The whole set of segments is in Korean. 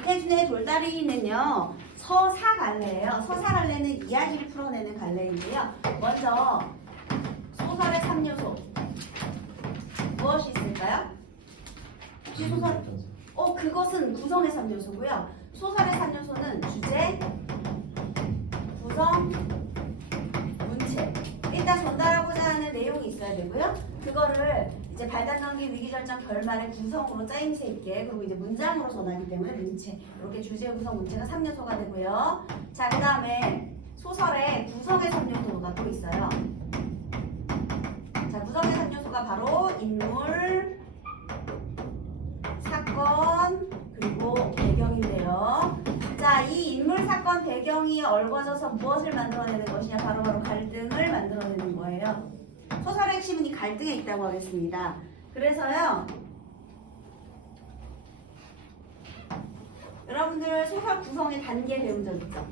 이태준의 돌다리는요 서사갈래예요. 서사갈래는 이야기를 풀어내는 갈래인데요. 먼저 소설의 3요소 무엇이 있을까요? 혹시 소설? 그것은 구성의 3요소고요. 소설의 3요소는 주제, 구성, 문체. 일단 전달하고자 하는 내용이 있어야 되고요. 그거를 이제 발단전개, 위기절정, 결말의 구성으로 짜임새 있게, 그리고 이제 문장으로 전하기 때문에 문체. 이렇게 주제, 구성, 문체가 3요소가 되고요. 자, 그 다음에 소설의 구성의 3요소가 또 있어요. 자, 구성의 3요소가 바로 인물, 사건, 그리고 배경인데요. 자, 이 인물, 사건, 배경이 얽어져서 무엇을 만들어내는 것이냐? 바로 갈등을 만들어내는 거예요. 소설의 핵심은 이 갈등에 있다고 하겠습니다. 그래서요, 여러분들 소설 구성의 단계 배운 적 있죠?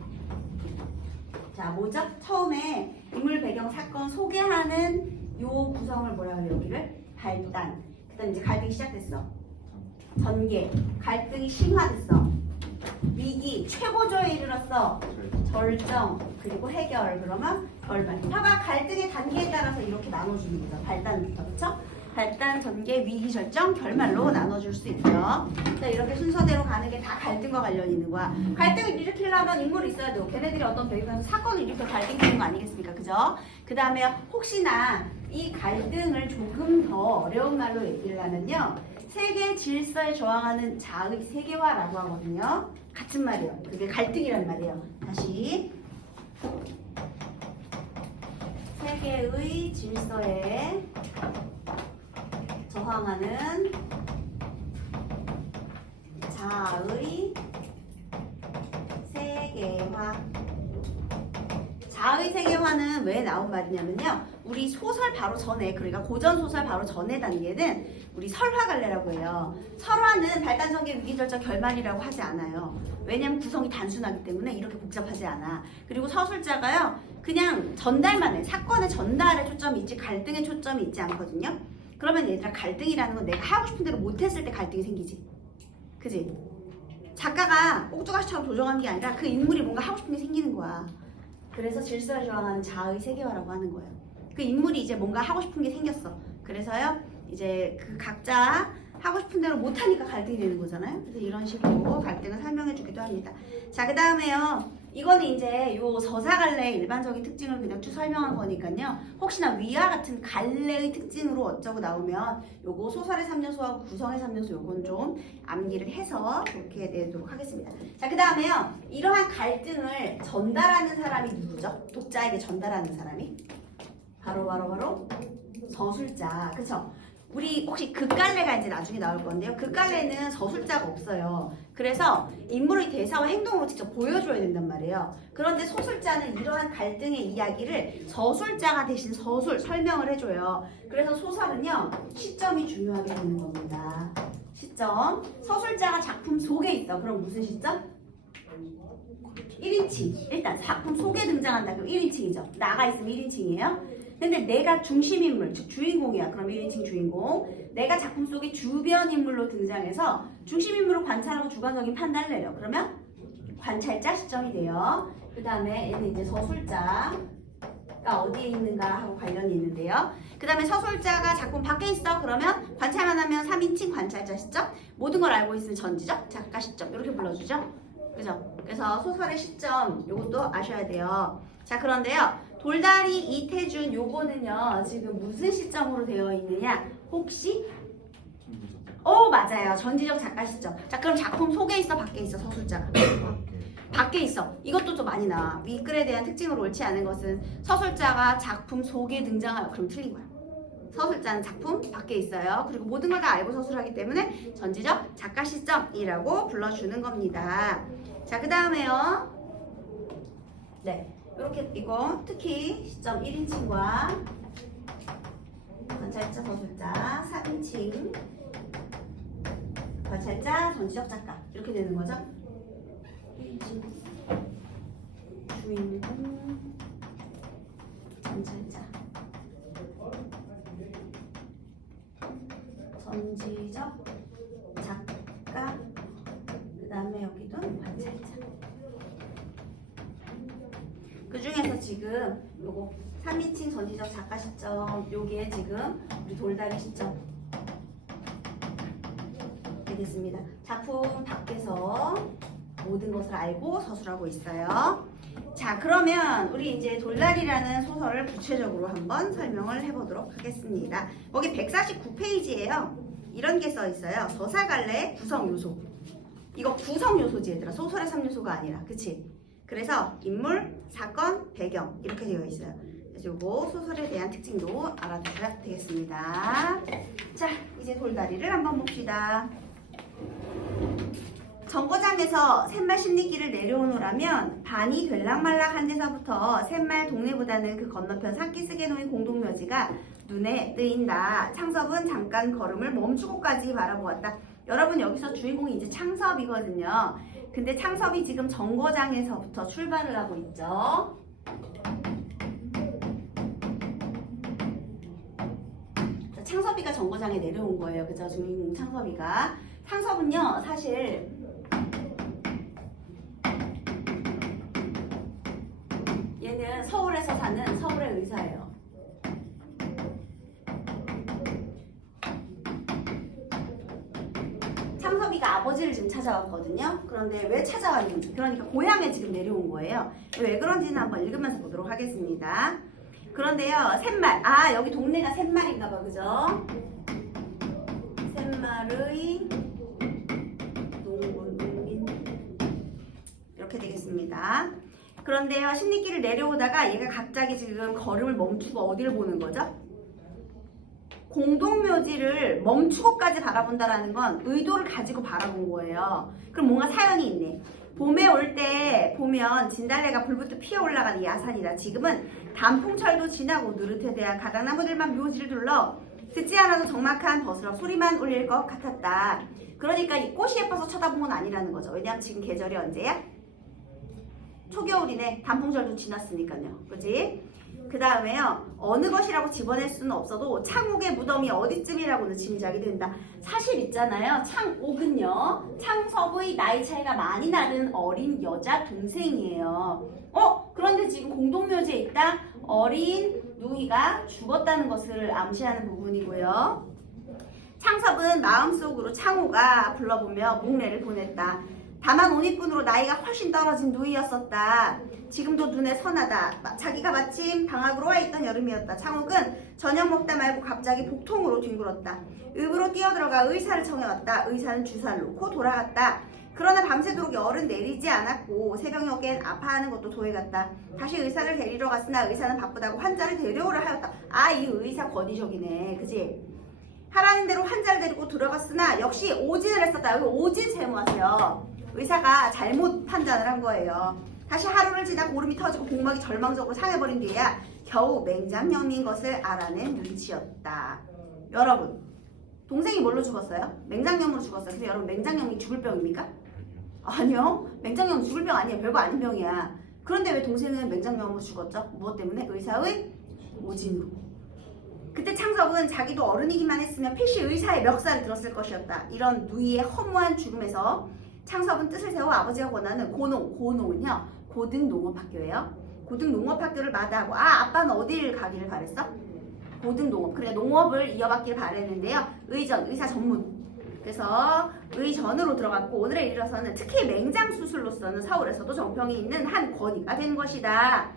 자, 뭐죠? 처음에 인물, 배경, 사건 소개하는 요 구성을 뭐라 그래요? 여기를 발단. 그 다음에 이제 갈등이 시작됐어. 전개, 갈등이 심화됐어. 위기, 최고조에 이르렀어. 절정, 그리고 해결, 그러면 결말. 봐봐, 갈등의 단계에 따라서 이렇게 나눠주는 거죠. 발단부터, 그쵸? 발단, 전개, 위기, 절정, 결말로 나눠줄 수 있죠. 자, 이렇게 순서대로 가는 게 다 갈등과 관련이 있는 거야. 갈등을 일으키려면 인물이 있어야 돼요. 걔네들이 어떤 배경에서 사건을 일으켜 갈등되는 거 아니겠습니까? 그죠? 그 다음에 혹시나 이 갈등을 조금 더 어려운 말로 얘기를 하면요. 세계 질서에 저항하는 자의 세계화라고 하거든요. 같은 말이에요. 그게 갈등이란 말이에요. 다시. 세계의 질서에 저항하는 자의 세계화. 자의 세계화는 왜 나온 말이냐면요. 우리 소설 바로 전에, 그러니까 고전 소설 바로 전에 단계는 우리 설화갈래라고 해요. 설화는 발단, 전개, 위기, 절정, 결말이라고 하지 않아요. 왜냐면 구성이 단순하기 때문에 이렇게 복잡하지 않아. 그리고 서술자가요, 그냥 전달만 해. 사건의 전달에 초점이 있지 갈등에 초점이 있지 않거든요. 그러면 얘들아, 갈등이라는 건 내가 하고 싶은 대로 못했을 때 갈등이 생기지. 그지? 작가가 꼭두가시처럼 조정하는 게 아니라 그 인물이 뭔가 하고 싶은 게 생기는 거야. 그래서 질서에 저항하는 자의 세계화라고 하는 거예요. 그 인물이 이제 뭔가 하고 싶은 게 생겼어. 그래서요, 이제 그 각자 하고 싶은 대로 못하니까 갈등이 되는 거잖아요. 그래서 이런 식으로 갈등을 설명해 주기도 합니다. 자, 그 다음에요. 이거는 이제 요 서사갈래의 일반적인 특징을 그냥 쭉 설명한 거니까요. 혹시나 위와 같은 갈래의 특징으로 어쩌고 나오면 요거 소설의 3요소하고 구성의 3요소 요건 좀 암기를 해서 그렇게 내도록 하겠습니다. 자, 그 다음에요. 이러한 갈등을 전달하는 사람이 누구죠? 독자에게 전달하는 사람이? 바로 서술자. 그쵸? 우리 혹시 극갈래가 이제 나중에 나올 건데요. 극갈래는 서술자가 없어요. 그래서 인물의 대사와 행동으로 직접 보여줘야 된단 말이에요. 그런데 소술자는 이러한 갈등의 이야기를 서술자가 대신 설명을 해줘요. 그래서 소설은요, 시점이 중요하게 되는 겁니다. 시점. 서술자가 작품 속에 있어. 그럼 무슨 시점? 1인칭. 일단 작품 속에 등장한다. 그럼 1인칭이죠. 나가 있으면 1인칭이에요. 근데 내가 중심인물, 즉 주인공이야. 그럼 1인칭 주인공. 내가 작품 속의 주변 인물로 등장해서 중심인물을 관찰하고 주관적인 판단을 내려. 그러면 관찰자 시점이 돼요. 그 다음에 얘는 이제 서술자가 어디에 있는가 하고 관련이 있는데요. 그 다음에 서술자가 작품 밖에 있어. 그러면 관찰만 하면 3인칭 관찰자 시점. 모든 걸 알고 있으면 전지적 작가 시점. 이렇게 불러주죠. 그죠? 그래서 소설의 시점 요것도 아셔야 돼요. 자, 그런데요. 돌다리 이태준 요거는요. 지금 무슨 시점으로 되어 있느냐? 혹시? 맞아요. 전지적 작가 시점. 자, 그럼 작품 속에 있어? 밖에 있어? 서술자가? 밖에 있어. 이것도 좀 많이 나와. 이 글에 대한 특징으로 옳지 않은 것은 서술자가 작품 속에 등장하여. 그럼 틀린 거야. 서술자는 작품 밖에 있어요. 그리고 모든 걸 다 알고 서술하기 때문에 전지적 작가 시점이라고 불러주는 겁니다. 자, 그 다음에요. 네. 이렇게 이거 특히 시점 1인칭과 관찰자, 서술자, 3인칭 관찰자, 전지적 작가 이렇게 되는 거죠. 1인칭 주인공, 관찰자, 전지적 작가, 그 다음에 여기도 관찰자. 그 중에서 지금 요거 3인칭 전지적 작가 시점, 요게 지금 우리 돌다리 시점 되겠습니다. 작품 밖에서 모든 것을 알고 서술하고 있어요. 자, 그러면 우리 이제 돌다리라는 소설을 구체적으로 한번 설명을 해보도록 하겠습니다. 거기 149페이지에요. 이런 게 써 있어요. 서사갈래의 구성 요소. 이거 구성 요소지 얘들아. 소설의 3요소가 아니라. 그치? 그래서 인물, 사건, 배경 이렇게 되어 있어요. 그래서 요거 소설에 대한 특징도 알아두셔야 되겠습니다. 자, 이제 돌다리를 한번 봅시다. 정거장에서 샘말 십리길을 내려오노라면 반이 될락말락한 데서부터 샘말 동네보다는 그 건너편 산기 쓰게 놓인 공동묘지가 눈에 뜨인다. 창섭은 잠깐 걸음을 멈추고까지 바라보았다. 여러분 여기서 주인공이 이제 창섭이거든요. 근데 창섭이 지금 정거장에서부터 출발을 하고 있죠. 자, 창섭이가 정거장에 내려온 거예요. 그죠? 주인공 창섭이가. 창섭은요 사실 얘는 서울에서 사는 서울의 의사예요. 창섭이가 아버지를 지금 찾아왔거든요. 그런데 왜 찾아왔는지, 그러니까 고향에 지금 내려온 거예요. 왜 그런지는 한번 읽으면서 보도록 하겠습니다. 그런데요, 샘말. 아, 여기 동네가 샘말인가 봐. 그죠? 샘말의 농민. 이렇게 되겠습니다. 그런데요, 십리길을 내려오다가 얘가 갑자기 지금 걸음을 멈추고 어디를 보는 거죠? 공동묘지를 멈추고까지 바라본다라는 건 의도를 가지고 바라본 거예요. 그럼 뭔가 사연이 있네. 봄에 올 때 보면 진달래가 불부터 피어 올라가는 야산이다. 지금은 단풍철도 지나고 느릿해 대한 가닥나무들만 묘지를 둘러 듣지 않아도 적막한 버스럭 소리만 울릴 것 같았다. 그러니까 이 꽃이 예뻐서 쳐다본 건 아니라는 거죠. 왜냐면 지금 계절이 언제야? 초겨울이네. 단풍철도 지났으니까요. 그지? 그 다음에요. 어느 것이라고 집어낼 수는 없어도 창옥의 무덤이 어디쯤이라고는 짐작이 된다. 사실 있잖아요. 창옥은요. 창섭의 나이 차이가 많이 나는 어린 여자 동생이에요. 그런데 지금 공동묘지에 있다. 어린 누이가 죽었다는 것을 암시하는 부분이고요. 창섭은 마음속으로 창호가 불러보며 목례를 보냈다. 다만 온이뿐으로 나이가 훨씬 떨어진 누이였었다. 지금도 눈에 선하다. 자기가 마침 방학으로 와 있던 여름이었다. 창욱은 저녁 먹다 말고 갑자기 복통으로 뒹굴었다. 읍으로 뛰어들어가 의사를 청해왔다. 의사는 주사를 놓고 돌아갔다. 그러나 밤새도록 열은 내리지 않았고 새벽녘엔 아파하는 것도 도해갔다. 다시 의사를 데리러 갔으나 의사는 바쁘다고 환자를 데려오라 하였다. 아, 이 의사 권위적이네. 그지? 하라는 대로 환자를 데리고 들어갔으나 역시 오진을 했었다. 여기 오진 세모하세요. 의사가 잘못 판단을 한 거예요. 다시 하루를 지나 고름이 터지고 복막이 절망적으로 상해버린 뒤에야 겨우 맹장염인 것을 알아낸 눈치였다. 여러분, 동생이 뭘로 죽었어요? 맹장염으로 죽었어요. 근데 여러분, 맹장염이 죽을 병입니까? 아니요. 맹장염 죽을 병 아니에요. 별거 아닌 병이야. 그런데 왜 동생은 맹장염으로 죽었죠? 무엇 때문에? 의사의 오진으로. 그때 창섭은 자기도 어른이기만 했으면 필시 의사의 멱살을 들었을 것이었다. 이런 누이의 허무한 죽음에서 창섭은 뜻을 세워 아버지가 권하는 고농은요 고등농업학교예요. 고등농업학교를 마다하고 아빠는 어디를 가기를 바랬어? 고등농업. 그러니까 농업을 이어받기를 바랬는데요. 의사 전문. 그래서 의전으로 들어갔고 오늘에 이르러서는 특히 맹장 수술로서는 서울에서도 정평이 있는 한 권위가 된 것이다.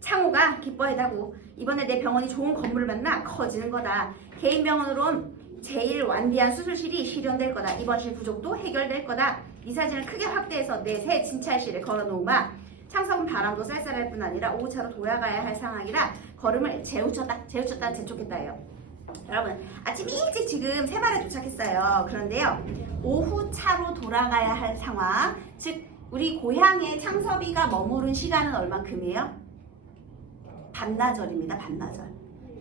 창호가 기뻐했다고 이번에 내 병원이 좋은 건물을 만나 커지는 거다. 개인 병원으론 제일 완비한 수술실이 실현될 거다. 입원실 부족도 해결될 거다. 이 사진을 크게 확대해서 내 새 진찰실에 걸어놓으마. 창섭은 바람도 쌀쌀할 뿐 아니라 오후차로 돌아가야 할 상황이라 걸음을 재우쳤다 재촉했다예요. 여러분, 아침 일찍 지금 새마을에 도착했어요. 그런데요, 오후차로 돌아가야 할 상황, 즉 우리 고향에 창섭이가 머무른 시간은 얼만큼이에요? 반나절입니다.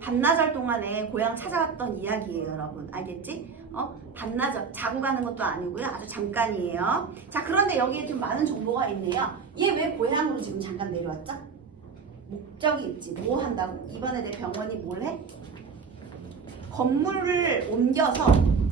반나절 동안에 고향 찾아왔던 이야기예요. 여러분, 알겠지? 반나절, 자고 가는 것도 아니고요. 아주 잠깐이에요. 자, 그런데 여기에 좀 많은 정보가 있네요. 얘 왜 고향으로 지금 잠깐 내려왔죠? 목적이 있지. 뭐 한다고? 이번에 내 병원이 뭘 해? 건물을 옮겨서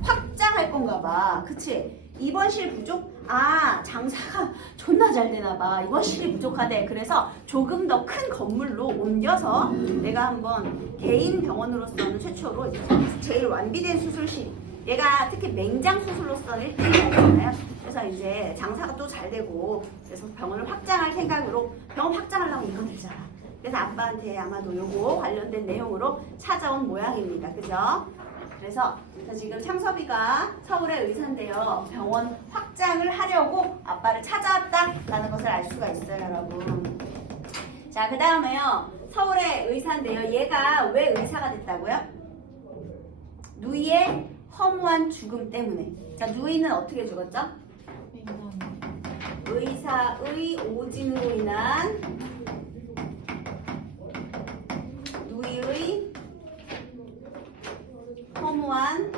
확장할 건가 봐. 그치? 입원실 부족? 아, 장사가 존나 잘 되나 봐. 이것이 부족하대. 그래서 조금 더 큰 건물로 옮겨서 내가 한번 개인 병원으로서는 최초로 이제 제일 완비된 수술실. 얘가 특히 맹장 수술로서는 1등이잖아요. 그래서 이제 장사가 또 잘 되고 그래서 병원을 확장할 생각으로 병원 확장하려면 이건 되잖아. 그래서 아빠한테 아마도 요거 관련된 내용으로 찾아온 모양입니다. 그죠? 그래서 지금 창섭이가 서울의 의사인데요. 병원 확장을 하려고 아빠를 찾아왔다라는 것을 알 수가 있어요, 여러분. 자, 그 다음에요. 서울의 의사인데요. 얘가 왜 의사가 됐다고요? 누이의 허무한 죽음 때문에. 자, 누이는 어떻게 죽었죠? 의사의 오진으로 인한 누이의 허무한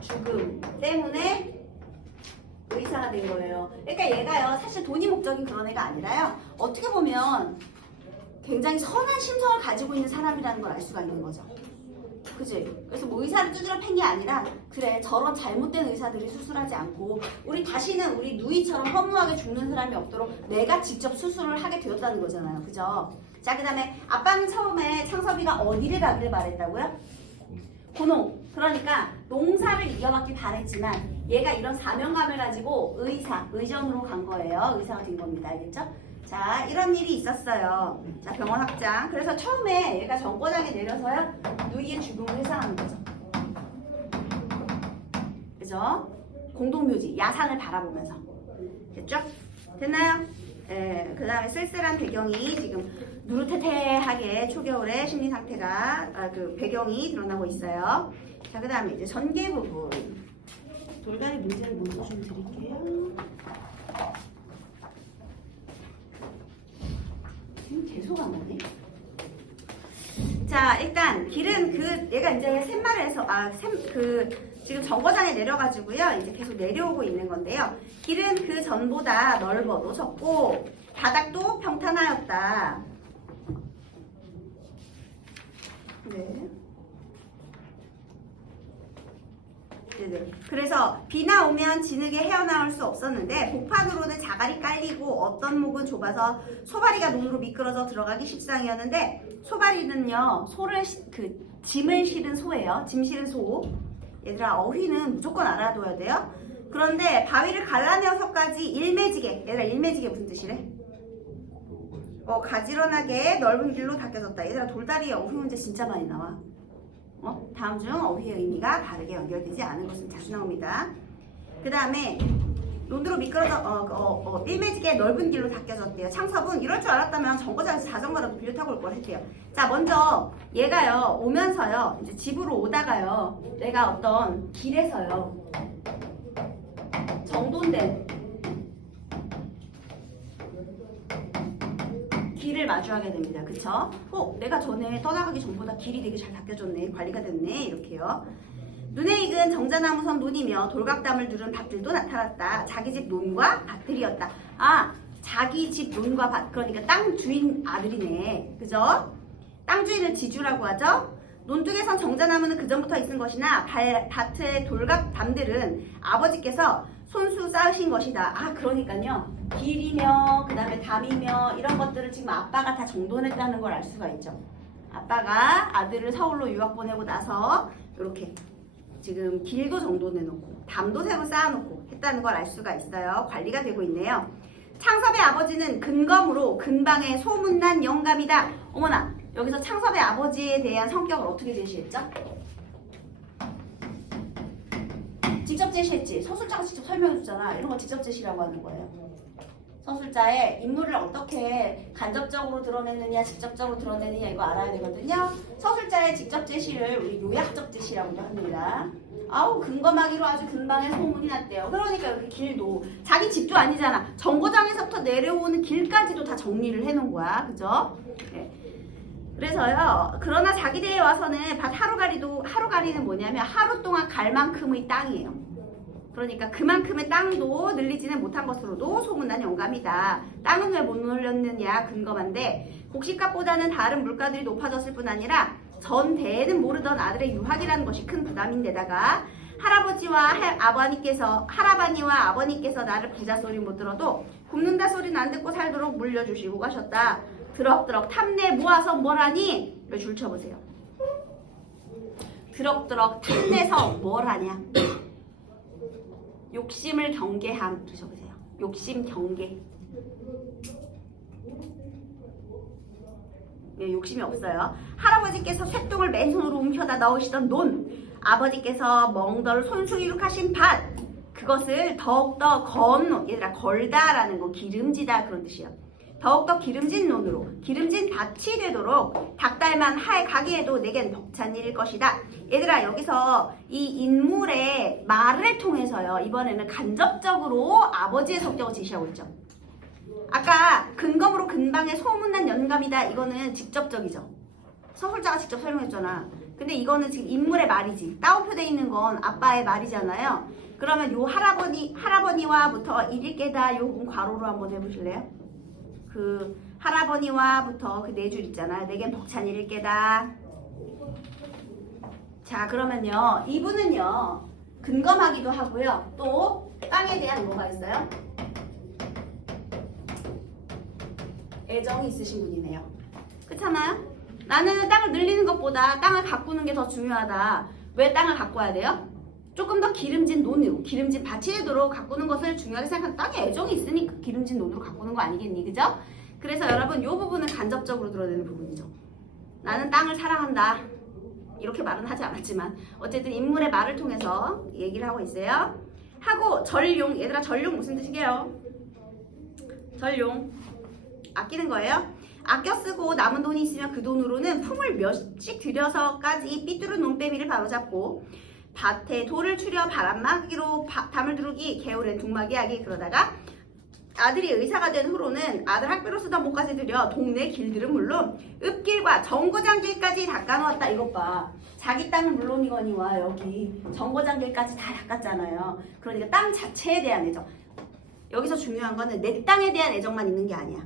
죽음 때문에 의사가 된 거예요. 그러니까 얘가요, 사실 돈이 목적인 그런 애가 아니라요. 어떻게 보면 굉장히 선한 심성을 가지고 있는 사람이라는 걸 알 수가 있는 거죠. 그치? 그래서 뭐 의사를 두드려 팬 게 아니라 그래, 저런 잘못된 의사들이 수술하지 않고 우리 다시는 우리 누이처럼 허무하게 죽는 사람이 없도록 내가 직접 수술을 하게 되었다는 거잖아요. 그죠? 자, 그 다음에 아빠는 처음에 창섭이가 어디를 가기를 바랬다고요? 고농. 그러니까 농사를 이겨받길 바랬지만 얘가 이런 사명감을 가지고 의전으로 간 거예요. 의사가 된 겁니다. 알겠죠? 자, 이런 일이 있었어요. 자, 병원 확장. 그래서 처음에 얘가 정거장에 내려서요, 누이의 죽음을 회상하는 거죠. 그죠? 공동묘지, 야산을 바라보면서. 됐죠? 됐나요? 예, 그 다음에 쓸쓸한 배경이 지금 누르테테하게 초겨울의 심리 상태가, 그 배경이 드러나고 있어요. 자, 그 다음에 이제 전개 부분. 돌다리 문제를 먼저 좀 드릴게요. 계속 안 하네. 자, 일단 길은 얘가 이제 샘마을에서 지금 정거장에 내려가지고요. 이제 계속 내려오고 있는 건데요. 길은 그 전보다 넓어도 좁고 바닥도 평탄하였다. 네. 네네. 그래서 비나 오면 진흙에 헤어나올 수 없었는데 복판으로는 자갈이 깔리고 어떤 목은 좁아서 소바리가 논으로 미끄러져 들어가기 십상이었는데 소바리는요, 짐을 실은 소예요. 짐 실은 소. 얘들아, 어휘는 무조건 알아둬야 돼요. 그런데 바위를 갈라내어서까지 일매지게, 얘들아 일매지게 무슨 뜻이래? 가지런하게 넓은 길로 닦여졌다. 얘들아, 돌다리에 어휘 문제 진짜 많이 나와. 다음 중 어휘의 의미가 바르게 연결되지 않은 것은 자주 나옵니다. 그 다음에 논으로 미끄러져 일매지게 넓은 길로 닦여졌대요. 창섭은 이럴 줄 알았다면 정거장에서 자전거라도 빌려 타고 올 걸 했대요. 자, 먼저 얘가요, 오면서요, 이제 집으로 오다가요, 내가 어떤 길에서요, 정돈된 길을 마주하게 됩니다. 그쵸? 내가 전에 떠나가기 전보다 길이 되게 잘 닦여졌네. 관리가 됐네. 이렇게요. 눈에 익은 정자나무선 논이며 돌각담을 누른 밭들도 나타났다. 자기 집 논과 밭들이었다. 아, 자기 집 논과 밭. 그러니까 땅 주인 아들이네. 그죠? 땅 주인을 지주라고 하죠? 논둑에선 정자나무는 그전부터 있은 것이나 밭의 돌각담들은 아버지께서 손수 쌓으신 것이다. 아, 그러니까요. 길이며 그 다음에 담이며 이런 것들을 지금 아빠가 다 정돈했다는 걸 알 수가 있죠. 아빠가 아들을 서울로 유학 보내고 나서 이렇게 지금 길도 정돈해놓고 담도 새로 쌓아놓고 했다는 걸 알 수가 있어요. 관리가 되고 있네요. 창섭의 아버지는 근검으로 근방에 소문난 영감이다. 어머나, 여기서 창섭의 아버지에 대한 성격을 어떻게 제시했죠? 직접 제시했지. 서술자가 직접 설명해줬잖아. 이런 거 직접 제시라고 하는 거예요. 서술자의 인물을 어떻게 간접적으로 드러내느냐, 직접적으로 드러내느냐 이거 알아야 되거든요. 서술자의 직접 제시를 우리 요약적 제시라고 합니다. 아우, 근검하기로 아주 근방에 소문이 났대요. 그러니까 여기 길도 자기 집도 아니잖아. 정거장에서부터 내려오는 길까지도 다 정리를 해놓은 거야. 그죠? 네. 그래서요, 그러나 자기 대에 와서는 밭 하루가리는 뭐냐면 하루 동안 갈 만큼의 땅이에요. 그러니까 그만큼의 땅도 늘리지는 못한 것으로도 소문난 영감이다. 땅은 왜 못 늘렸느냐 근검한데 곡식값보다는 다른 물가들이 높아졌을 뿐 아니라 전 대에는 모르던 아들의 유학이라는 것이 큰 부담인데다가 할아버니와 아버님께서 나를 부자 소리 못 들어도 굶는다 소리는 안 듣고 살도록 물려주시고 가셨다. 드럭드럭 탐내 모아서 뭘 하니? 이거 줄 쳐보세요. 드럭드럭 탐내서 뭘 하냐? 욕심을 경계함. 드셔보세요. 욕심 경계. 예, 욕심이 없어요. 할아버지께서 쇳똥을 맨손으로 움켜다 넣으시던 논, 아버지께서 멍덜 손수유룩 하신 밭, 그것을 더욱더 건노, 얘들아 걸다라는 거 기름지다 그런 뜻이야. 더욱더 기름진 논으로 기름진 밭이 되도록 닭달만 할 가기에도 내겐 벅찬 일일 것이다. 얘들아 여기서 이 인물의 말을 통해서요, 이번에는 간접적으로 아버지의 성격을 지시하고 있죠. 아까 근검으로 근방에 소문난 영감이다, 이거는 직접적이죠. 서술자가 직접 설명했잖아. 근데 이거는 지금 인물의 말이지. 따옴표 돼 있는 건 아빠의 말이잖아요. 그러면 요 할아버니와부터 이릴 깨다 요 부분 괄호로 한번 해보실래요? 그 할아버니와부터 그 네 줄 있잖아. 내겐 벅찬 이릴 깨다. 자 그러면요, 이분은요 근검하기도 하고요, 또 땅에 대한 뭐가 있어요? 애정이 있으신 분이네요. 그렇잖아요? 나는 땅을 늘리는 것보다 땅을 가꾸는 게 더 중요하다. 왜 땅을 가꿔야 돼요? 조금 더 기름진 논으로, 기름진 밭이 되도록 가꾸는 것을 중요하게 생각하는, 땅에 애정이 있으니까 기름진 논으로 가꾸는 거 아니겠니? 그죠? 그래서 여러분 이 부분은 간접적으로 드러내는 부분이죠. 나는 땅을 사랑한다. 이렇게 말은 하지 않았지만 어쨌든 인물의 말을 통해서 얘기를 하고 있어요. 하고 전용, 얘들아 전용 무슨 뜻이게요? 전용 아끼는 거예요. 아껴 쓰고 남은 돈이 있으면 그 돈으로는 품을 몇씩 들여서까지 삐뚤은 논빼미를 바로잡고 밭에 돌을 추려 바람막이로 담을 두르기 개울엔 둥막이 하기. 그러다가 아들이 의사가 된 후로는 아들 학비로 쓰던 못까지 들여 동네 길들은 물론 읍길과 정거장길까지 닦아놓았다. 이것 봐. 자기 땅은 물론이거니와 여기 정거장길까지 다 닦았잖아요. 그러니까 땅 자체에 대한 애정. 여기서 중요한 거는 내 땅에 대한 애정만 있는 게 아니야.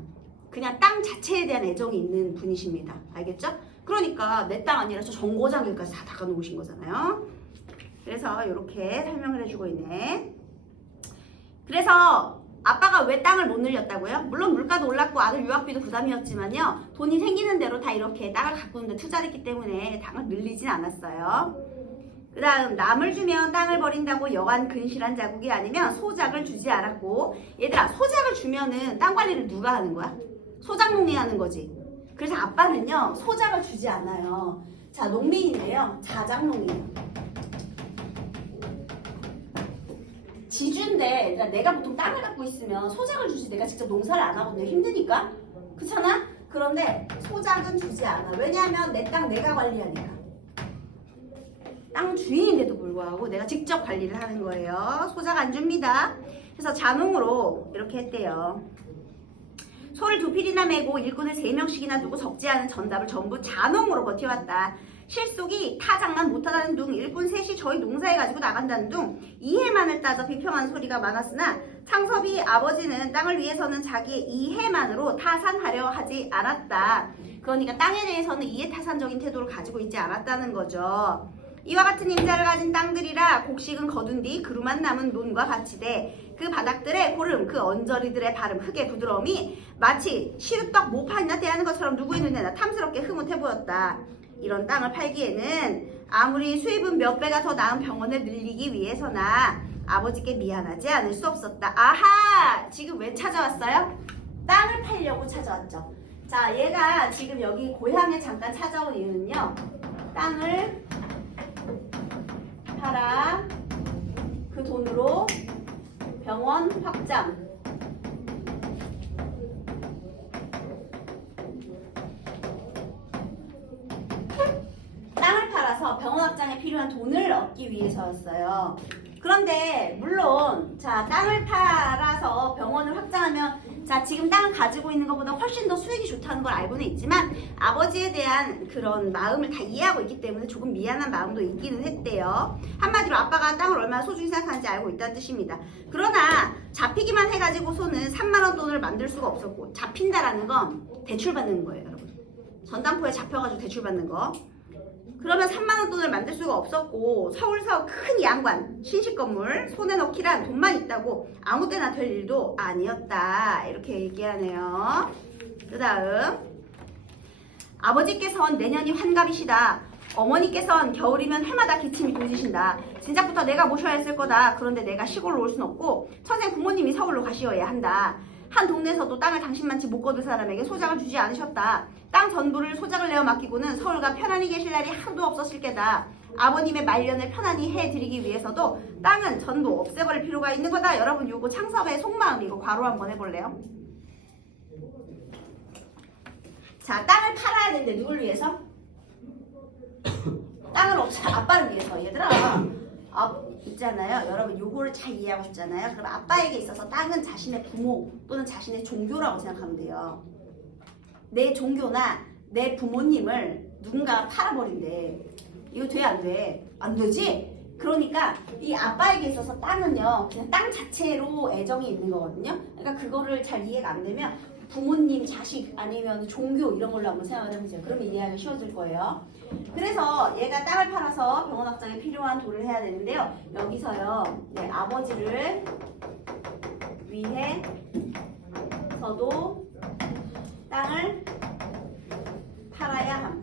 그냥 땅 자체에 대한 애정이 있는 분이십니다. 알겠죠? 그러니까 내 땅 아니라 저 정거장길까지 다 닦아놓으신 거잖아요. 그래서 이렇게 설명을 해주고 있네. 그래서 아빠가 왜 땅을 못 늘렸다고요? 물론 물가도 올랐고 아들 유학비도 부담이었지만요, 돈이 생기는 대로 다 이렇게 땅을 가꾸는 데 투자를 했기 때문에 땅을 늘리진 않았어요. 그 다음 남을 주면 땅을 버린다고 여간 근실한 자국이 아니면 소작을 주지 않았고. 얘들아 소작을 주면은 땅 관리를 누가 하는 거야? 소작농이 하는 거지. 그래서 아빠는요 소작을 주지 않아요. 자 농민인데요, 자작농이에요. 지주인데 내가 보통 땅을 갖고 있으면 소작을 주지, 내가 직접 농사를 안 하거든요. 힘드니까. 그렇잖아? 그런데 소작은 주지 않아. 왜냐하면 내 땅 내가 관리하니까. 땅 주인인데도 불구하고 내가 직접 관리를 하는 거예요. 소작 안 줍니다. 그래서 자농으로 이렇게 했대요. 소를 2필이나 메고 일꾼을 3명씩이나 두고 적지 않은 전답을 전부 자농으로 버텨왔다. 실속이 타작만 못하다는 둥, 일꾼 셋이 저희 농사에 가지고 나간다는 둥, 이해만을 따져 비평하는 소리가 많았으나 창섭이 아버지는 땅을 위해서는 자기의 이해만으로 타산하려 하지 않았다. 그러니까 땅에 대해서는 이해타산적인 태도를 가지고 있지 않았다는 거죠. 이와 같은 임자를 가진 땅들이라 곡식은 거둔 뒤 그루만 남은 논과 밭이 돼 그 바닥들의 고름, 그 언저리들의 바름, 흙의 부드러움이 마치 시루떡 모판이나 대하는 것처럼 누구의 눈에나 탐스럽게 흐뭇해 보였다. 이런 땅을 팔기에는 아무리 수입은 몇 배가 더 나은 병원을 늘리기 위해서나 아버지께 미안하지 않을 수 없었다. 아하! 지금 왜 찾아왔어요? 땅을 팔려고 찾아왔죠. 자, 얘가 지금 여기 고향에 잠깐 찾아온 이유는요, 땅을 팔아 그 돈으로 병원 확장, 땅을 팔아서 병원 확장에 필요한 돈을 얻기 위해서였어요. 그런데 물론 자 땅을 팔아서 병원을 확장하면 자 지금 땅을 가지고 있는 것보다 훨씬 더 수익이 좋다는 걸 알고는 있지만 아버지에 대한 그런 마음을 다 이해하고 있기 때문에 조금 미안한 마음도 있기는 했대요. 한마디로 아빠가 땅을 얼마나 소중히 생각하는지 알고 있다는 뜻입니다. 그러나 잡히기만 해가지고서는 3만 원 돈을 만들 수가 없었고, 잡힌다라는 건 대출받는 거예요, 여러분. 전담포에 잡혀가지고 대출받는 거. 그러면 3만 원 돈을 만들 수가 없었고 서울서 큰 양관, 신식 건물, 손에 넣기란 돈만 있다고 아무 때나 될 일도 아니었다. 이렇게 얘기하네요. 그 다음 아버지께선 내년이 환갑이시다. 어머니께선 겨울이면 해마다 기침이 도지신다. 진작부터 내가 모셔야 했을 거다. 그런데 내가 시골로 올 순 없고 천생 부모님이 서울로 가시어야 한다. 한 동네에서도 땅을 당신만치 못 거둘 사람에게 소장을 주지 않으셨다. 땅 전부를 소장을 내어 맡기고는 서울과 편안히 계실 날이 하루도 없었을 게다. 아버님의 말년을 편안히 해드리기 위해서도 땅은 전부 없애버릴 필요가 있는 거다. 여러분 요거 창섭의 속마음이고 괄호 한번 해볼래요? 자, 땅을 팔아야 되는데 누굴 위해서? 땅을 없애 아빠를 위해서. 얘들아 있잖아요. 여러분 요거를 잘 이해하고 싶잖아요. 그럼 아빠에게 있어서 땅은 자신의 부모 또는 자신의 종교라고 생각하면 돼요. 내 종교나 내 부모님을 누군가가 팔아버린대. 이거 돼 안 돼? 안 되지? 그러니까 이 아빠에게 있어서 땅은요 그냥 땅 자체로 애정이 있는 거거든요. 그러니까 그거를 잘 이해가 안 되면 부모님, 자식 아니면 종교 이런 걸로 한번 생각을 해보세요. 그러면 이해하기 쉬워질 거예요. 그래서 얘가 땅을 팔아서 병원 확장에 필요한 돈을 해야 되는데요. 여기서요 아버지를 위해서도 땅을 팔아야 함.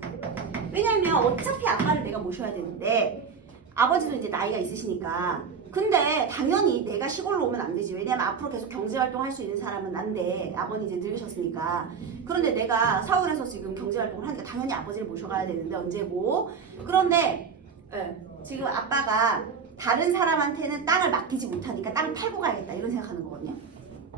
왜냐면 어차피 아빠를 내가 모셔야 되는데 아버지도 이제 나이가 있으시니까. 근데 당연히 내가 시골로 오면 안 되지. 왜냐면 앞으로 계속 경제활동 할 수 있는 사람은 난데 아버님 이제 늙으셨으니까. 그런데 내가 서울에서 지금 경제활동을 하니까 당연히 아버지를 모셔가야 되는데 언제고. 그런데 지금 아빠가 다른 사람한테는 땅을 맡기지 못하니까 땅을 팔고 가야겠다 이런 생각하는 거거든요.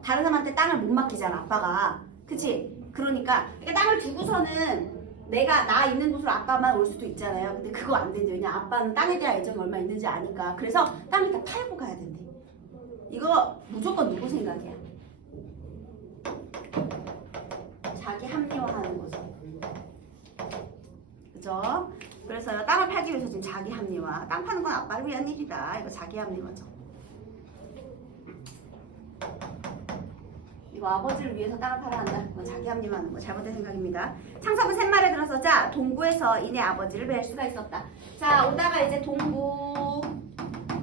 다른 사람한테 땅을 못 맡기잖아 아빠가. 그치? 그러니까 땅을 두고서는 내가 나 있는 곳으로 아빠만 올 수도 있잖아요. 근데 그거 안 된대. 왜냐면 아빠는 땅에 대한 애정이 얼마 있는지 아니까. 그래서 땅을 다 팔고 가야 된대. 이거 무조건 누구 생각이야? 자기 합리화하는 거죠. 그죠? 그래서요 땅을 팔기 위해서 지금 자기 합리화. 땅 파는 건 아빠를 위한 일이다. 이거 자기 합리화죠. 이거 아버지를 위해서 땅을 팔아야 한다. 이거 자기 합리화하는 거 잘못된 생각입니다. 창섭은 샘말에 들어서 자 동구에서 이내 아버지를 뵐 수가 있었다. 자 오다가 이제 동구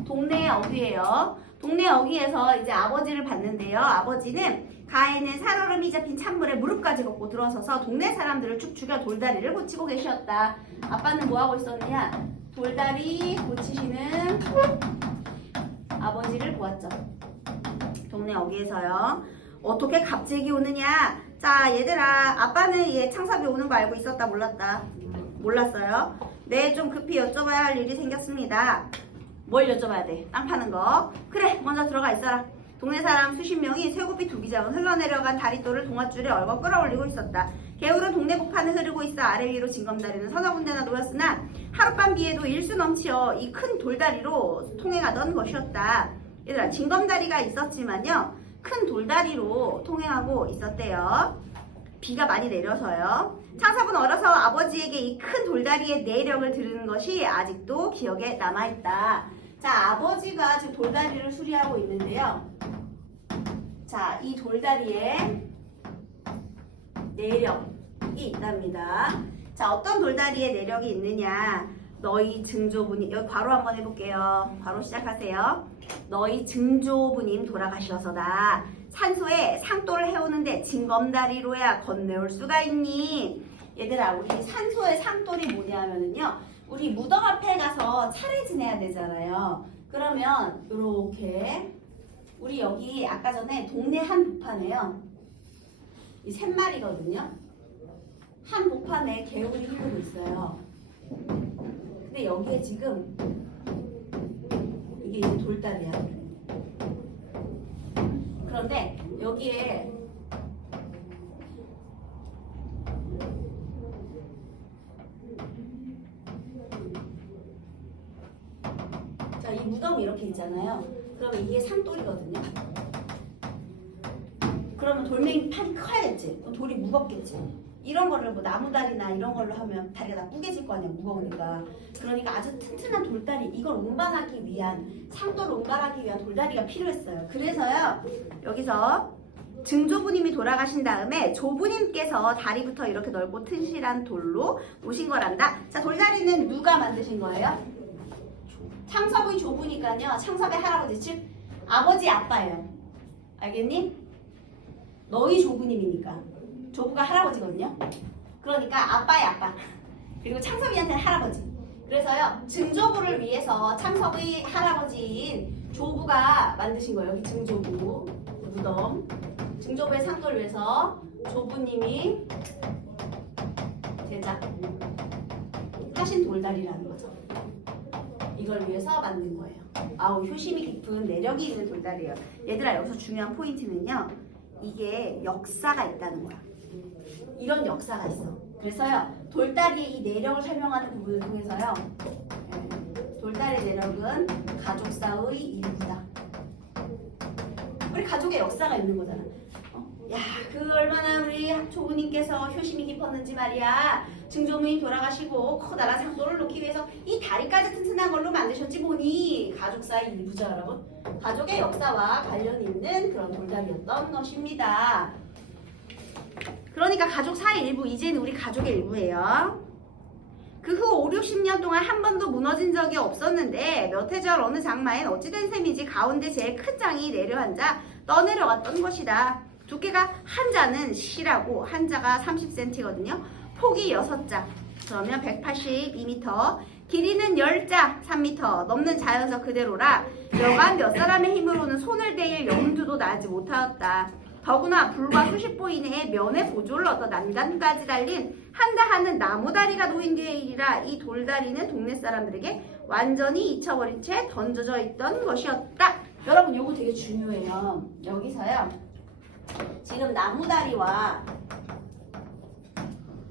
동네 어귀예요. 동네 어귀에서 이제 아버지를 봤는데요. 아버지는 가에는 살얼음이 잡힌 찬물에 무릎까지 걷고 들어서서 동네 사람들을 축 죽여 돌다리를 고치고 계셨다. 아빠는 뭐 하고 있었느냐? 돌다리 고치시는 아버지를 보았죠. 동네 어귀에서요. 어떻게 갑자기 오느냐? 자 얘들아 아빠는 얘 창섭이 오는 거 알고 있었다 몰랐다? 몰랐어요. 네 좀 급히 여쭤봐야 할 일이 생겼습니다. 뭘 여쭤봐야 돼? 땅 파는 거. 그래 먼저 들어가 있어라. 동네 사람 수십 명이 쇠고삐 두 기장은 흘러내려간 다리돌을 동아줄에 얽어 끌어올리고 있었다. 개울은 동네 복판에 흐르고 있어 아래 위로 징검다리는 서너 군데나 놓였으나 하룻밤 비에도 일수 넘치어 이 큰 돌다리로 통행하던 것이었다. 얘들아 징검다리가 있었지만요. 큰 돌다리로 통행하고 있었대요. 비가 많이 내려서요. 창섭은 어려서 아버지에게 이 큰 돌다리의 내력을 들은 것이 아직도 기억에 남아있다. 자, 아버지가 지금 돌다리를 수리하고 있는데요. 자, 이 돌다리에 내력이 있답니다. 자, 어떤 돌다리에 내력이 있느냐? 너희 증조부님, 여기 괄호 한번 해볼게요. 괄호 시작하세요. 너희 증조부님 돌아가셔서다. 산소에 상도를 해오는데 징검다리로야 건네올 수가 있니? 얘들아 우리 산소의 상돌이 뭐냐면요. 우리 무덤 앞에 가서 차례 지내야 되잖아요. 그러면 요렇게 우리 여기 아까 전에 동네 한 복판에요. 이 샘말이거든요. 한 복판에 개울이 흐르고 있어요. 근데 여기에 지금 이게 이제 돌다리야. 그런데 여기에 자, 이 무덤이 이렇게 있잖아요. 그러면 이게 산돌이거든요. 그러면 돌멩이 판이 커야겠지. 그럼 돌이 무겁겠지. 이런 거를 뭐 나무다리나 이런 걸로 하면 다리가 다 뿌개질 거 아니야, 무거우니까. 그러니까 아주 튼튼한 돌다리, 이걸 운반하기 위한, 상도를 운반하기 위한 돌다리가 필요했어요. 그래서요 여기서 증조부님이 돌아가신 다음에 조부님께서 다리부터 이렇게 넓고 튼실한 돌로 오신 거란다. 자, 돌다리는 누가 만드신 거예요? 창섭의 조부니까요. 창섭의 할아버지, 즉 아버지 아빠예요. 알겠니? 너희 조부님이니까. 조부가 할아버지거든요. 그러니까 아빠의 아빠. 그리고 창섭이한테는 할아버지. 그래서요, 증조부를 위해서 창섭의 할아버지인 조부가 만드신 거예요. 여기 증조부 무덤. 증조부의 상도를 위해서 조부님이 제작하신 돌다리라는 거죠. 이걸 위해서 만든 거예요. 아우, 효심이 깊은 내력이 있는 돌다리예요. 얘들아, 여기서 중요한 포인트는요, 이게 역사가 있다는 거야. 이런 역사가 있어. 그래서요, 돌다리의 이 내력을 설명하는 부분을 통해서요, 돌다리의 내력은 가족사의 일부다. 우리 가족의 역사가 있는 거잖아. 야, 그 얼마나 우리 조부님께서 효심이 깊었는지 말이야. 증조부님이 돌아가시고 커다란 상도를 놓기 위해서 이 다리까지 튼튼한 걸로 만드셨지 뭐니. 가족사의 일부죠, 여러분. 가족의 역사와 관련 있는 그런 돌다리였던 것입니다. 그러니까 가족사의 일부, 이제는 우리 가족의 일부예요. 그 후 5, 60년 동안 한 번도 무너진 적이 없었는데 몇 해 전 어느 장마엔 어찌된 셈인지 가운데 제일 큰 장이 내려앉아 떠내려갔던 것이다. 두께가 한 자는 C라고, 한 자가 30cm거든요. 폭이 6자, 그러면 182m, 길이는 10자, 3m 넘는 자연석 그대로라 여간 몇 사람의 힘으로는 손을 대일 염두도 나지 못하였다. 더구나 불과 수십 보 이내에 면에 보조를 얻어 난간까지 달린 한다하는 나무다리가 놓인 뒤이라 이 돌다리는 동네 사람들에게 완전히 잊혀버린 채 던져져 있던 것이었다. 여러분, 요거 되게 중요해요. 여기서요, 지금 나무다리와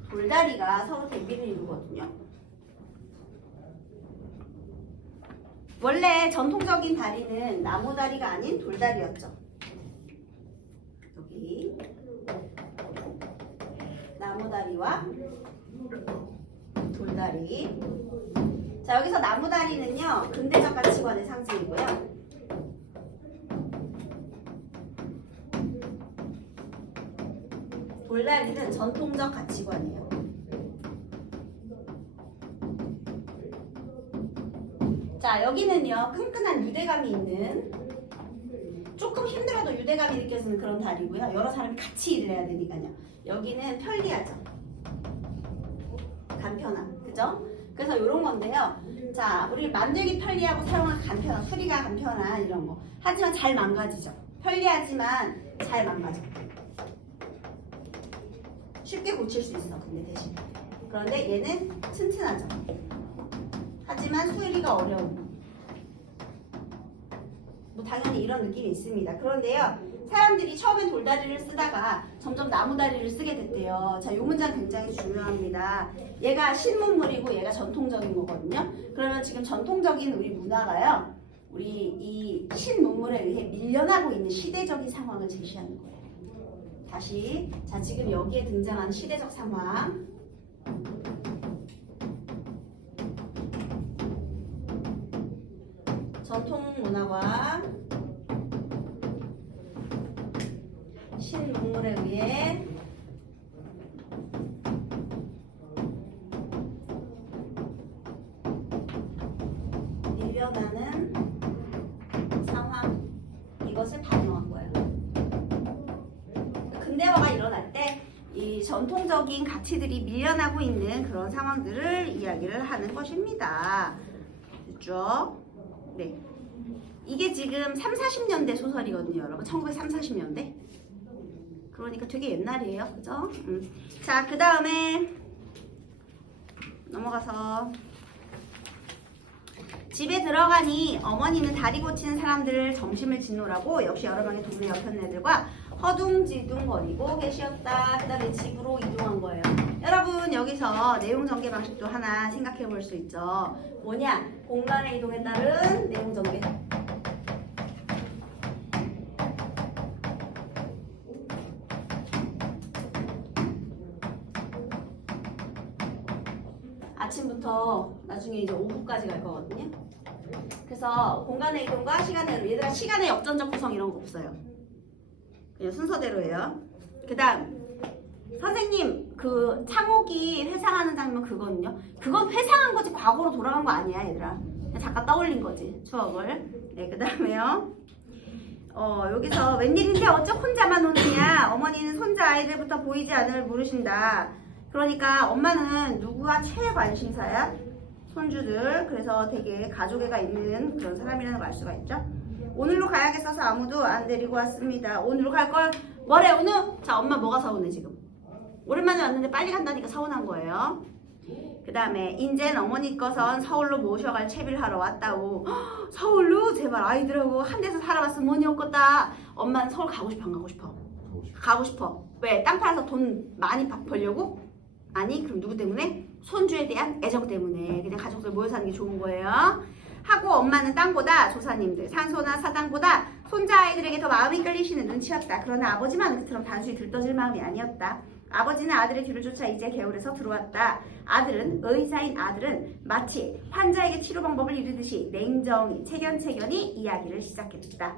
돌다리가 서로 대비를 이루거든요. 원래 전통적인 다리는 나무다리가 아닌 돌다리였죠. 여기 나무다리와 돌다리. 자, 여기서 나무다리는요, 근대적 가치관의 상징이고요. 돌다리는 전통적 가치관이에요. 자, 여기는요, 끈끈한 유대감이 있는, 조금 힘들어도 유대감이 느껴지는 그런 다리고요. 여러 사람이 같이 일을 해야 되니까요. 여기는 편리하죠. 간편함, 그죠? 그래서 이런 건데요. 자, 우리 만들기 편리하고 사용하기 간편한, 수리가 간편한 이런 거. 하지만 잘 망가지죠. 편리하지만 잘 망가져. 쉽게 고칠 수 있어, 근데 대신. 그런데 얘는 튼튼하죠. 하지만 수리가 어려운. 뭐 당연히 이런 느낌이 있습니다. 그런데요, 사람들이 처음엔 돌다리를 쓰다가 점점 나무다리를 쓰게 됐대요. 자, 이 문장 굉장히 중요합니다. 얘가 신문물이고 얘가 전통적인 거거든요. 그러면 지금 전통적인 우리 문화가요, 우리 이 신문물에 의해 밀려나고 있는 시대적인 상황을 제시하는 거예요. 다시, 자, 지금 여기에 등장하는 시대적 상황. 전통 문화와 신문물에 의해 밀려나는 상황, 이것을 반영한 거예요. 근대화가 일어날 때 이 전통적인 가치들이 밀려나고 있는 그런 상황들을 이야기를 하는 것입니다. 됐죠? 네. 이게 지금 3, 40년대 소설이거든요, 여러분. 1930, 40년대. 그러니까 되게 옛날이에요. 그죠? 자, 그 다음에 넘어가서 집에 들어가니 어머니는 다리 고치는 사람들 점심을 짓노라고 역시 여러 명의 동네 옆편 애들과 허둥지둥거리고 계셨다. 그 다음에 집으로 이동한 거예요. 여러분, 여기서 내용 전개 방식도 하나 생각해 볼 수 있죠. 뭐냐? 공간의 이동에 따른 내용 전개. 아침부터 나중에 이제 오후까지 갈 거거든요. 그래서 공간의 이동과 시간의, 얘들아, 시간의 역전적 구성 이런 거 없어요. 그냥 순서대로예요. 그 다음 선생님 그 창옥이 회상하는 장면 그거는요? 그건 회상한 거지 과거로 돌아간 거 아니야 얘들아. 그냥 잠깐 떠올린 거지 추억을. 네, 그 다음에요. 여기서 웬일인데 어째 혼자만 오느냐. 어머니는 손자 아이들부터 보이지 않음을 모르신다. 그러니까 엄마는 누구와 최애 관심사야? 손주들. 그래서 되게 가족애가 있는 그런 사람이라는 걸 알 수가 있죠. 오늘로 가야겠어서 아무도 안 데리고 왔습니다. 오늘로 갈걸? 뭐래 오늘? 자 엄마 뭐가 서운해 지금? 오랜만에 왔는데 빨리 간다니까 서운한 거예요. 그 다음에 인젠 어머니 거선 서울로 모셔갈 채비를 하러 왔다고. 헉, 서울로? 제발 아이들하고 한 데서 살아봤으면 뭐니 없겠다. 엄마는 서울 가고 싶어 안 가고 싶어? 가고 싶어. 왜? 땅 팔아서 돈 많이 벌려고? 아니 그럼 누구 때문에? 손주에 대한 애정 때문에. 그냥 가족들 모여 사는 게 좋은 거예요. 하고 엄마는 땅보다 조사님들 산소나 사당보다 손자 아이들에게 더 마음이 끌리시는 눈치였다. 그러나 아버지만 그처럼 단순히 들떠질 마음이 아니었다. 아버지는 아들의 뒤를 쫓아 이제 겨울에서 들어왔다. 의사인 아들은 마치 환자에게 치료 방법을 이르듯이 냉정히 체견체견이 이야기를 시작했다.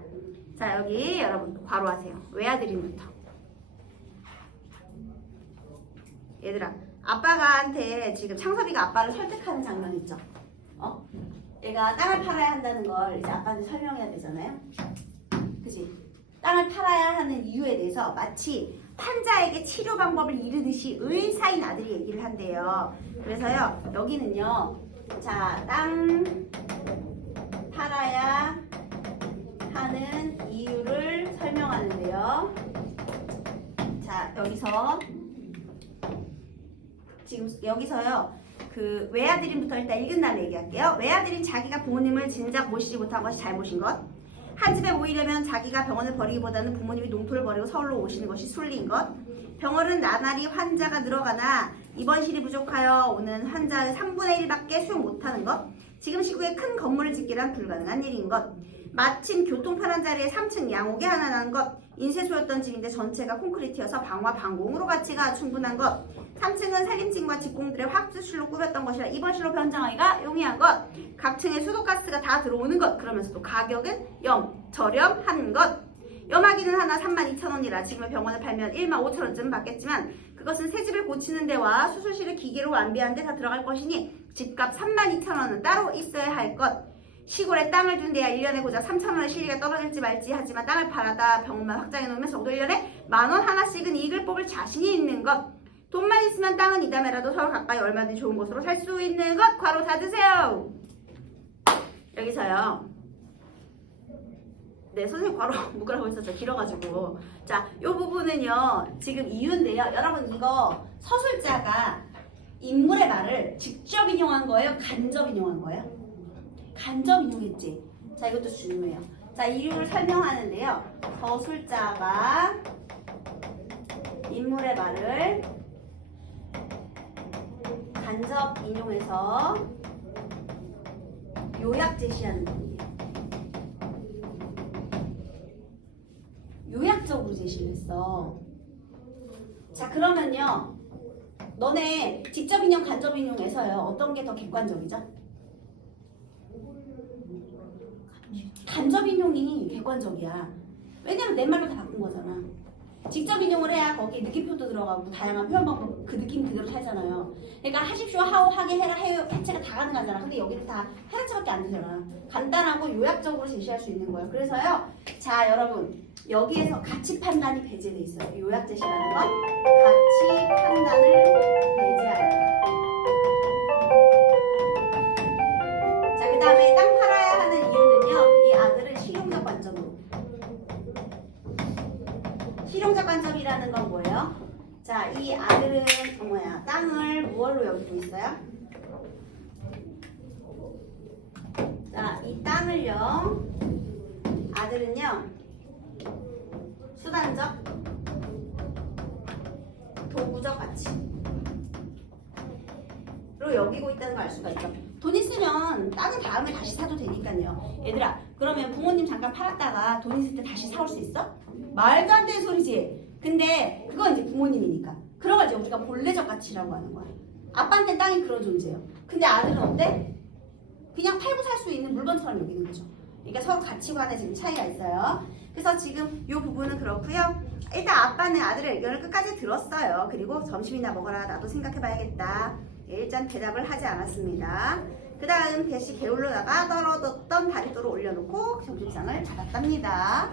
자 여기 여러분 괄호하세요. 외아들인부터. 얘들아 아빠가한테 지금 창섭이가 아빠를 설득하는 장면 있죠? 얘가 땅을 팔아야 한다는 걸 이제 아빠한테 설명해야 되잖아요. 그치? 땅을 팔아야 하는 이유에 대해서 마치 환자에게 치료 방법을 이르듯이 의사인 아들이 얘기를 한대요. 그래서요 여기는요 자 땅 팔아야 하는 이유를 설명하는데요. 자 여기서 지금 여기서요 그 외아들인부터 일단 읽은 다음에 얘기할게요. 외아들인 자기가 부모님을 진작 모시지 못한 것이 잘못인 것. 한 집에 모이려면 자기가 병원을 버리기보다는 부모님이 농토를 버리고 서울로 오시는 것이 순리인 것. 병원은 나날이 환자가 늘어가나 입원실이 부족하여 오는 환자의 3분의 1밖에 수용 못하는 것. 지금 시국에 큰 건물을 짓기란 불가능한 일인 것. 마침 교통편한 자리에 3층 양옥이 하나 난 것. 인쇄소였던 집인데 전체가 콘크리트여서 방과 방공으로 가치가 충분한 것. 3층은 살림집과 직공들의 확수실로 꾸몄던 것이라 입원실로 변장하기가 용이한 것. 각 층에 수도가스가 다 들어오는 것. 그러면서도 가격은 저렴한 것. 염화기는 하나 32,000원이라 지금의 병원을 팔면 15,000원쯤 받겠지만 그것은 새 집을 고치는 데와 수술실을 기계로 완비하는 데 다 들어갈 것이니 집값 32,000원은 따로 있어야 할 것. 시골에 땅을 둔 데야 1년에 고작 3,000원의 실리가 떨어질지 말지 하지만 땅을 팔아다 병원만 확장해 놓으면 적어도 1년에 10,000원 하나씩은 이익을 뽑을 자신이 있는 것. 돈만 있으면 땅은 이담에라도 서로 가까이 얼마든지 좋은 곳으로 살 수 있는 것. 괄호 닫으세요. 여기서요. 네, 선생님 괄호 묶으라고 했었죠. 길어가지고. 자, 이 부분은요. 지금 이유인데요. 여러분 이거 서술자가 인물의 말을 직접 인용한 거예요? 간접 인용한 거예요? 간접 인용했지. 자, 이것도 중요해요. 자, 이유를 설명하는데요. 서술자가 인물의 말을 간접 인용해서 요약 제시하는 겁니다. 요약적으로 제시를 했어. 자 그러면요 너네 직접 인용 간접 인용에서요 어떤 게 더 객관적이죠? 간접 인용이 객관적이야. 왜냐면 내 말로 다 바꾼 거잖아. 직접 인용을 해야 거기에 느낌표도 들어가고 다양한 표현 방법 그 느낌 그대로 살잖아요. 그러니까 하십시오, 하오, 하게, 해라, 해요 해체가 다 가능하잖아. 근데 여기는 다 해라체밖에 안 되잖아. 간단하고 요약적으로 제시할 수 있는 거예요. 그래서요. 자 여러분 여기에서 가치 판단이 배제돼 있어요. 요약 제시라는 건 가치 판단을 배제하라. 자 그 다음에 땅 팔아야 하는 이유는요. 이 아들은 실용적 관점으로. 실용적 관점이라는 건 뭐예요? 자, 이 아들은 땅을 무얼로 여기고 있어요? 자, 이 땅을요. 아들은요. 수단적, 도구적 가치로 여기고 있다는 걸 알 수가 있죠. 돈 있으면 땅은 다음에 다시 사도 되니까요. 얘들아, 그러면 부모님 잠깐 팔았다가 돈 있을 때 다시 사올 수 있어? 말도 안 되는 소리지. 근데 그건 이제 부모님이니까. 그런 걸 이제 우리가 본래적 가치라고 하는 거야. 아빠한테 땅이 그런 존재예요. 근데 아들은 어때? 그냥 팔고 살 수 있는 물건처럼 여기는 거죠. 그러니까 서로 가치관에 지금 차이가 있어요. 그래서 지금 이 부분은 그렇고요. 일단 아빠는 아들의 의견을 끝까지 들었어요. 그리고 점심이나 먹어라. 나도 생각해봐야겠다. 예, 일단 대답을 하지 않았습니다. 그 다음 대시 게을러다가 떨어졌던 다리도를 올려놓고 점심상을 받았답니다.